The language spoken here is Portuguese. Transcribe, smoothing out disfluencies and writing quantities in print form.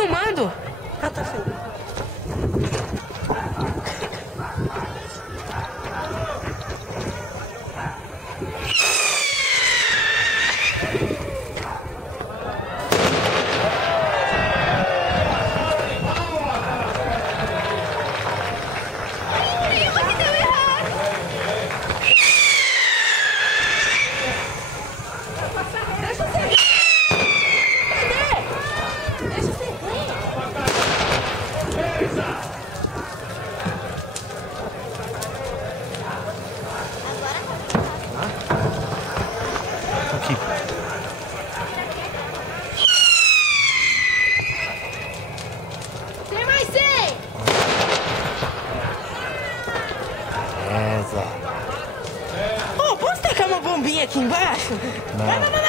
filmando. Ah, tá filmando. Aqui. Tem mais 100! Oh, posso tacar uma bombinha aqui embaixo? Não.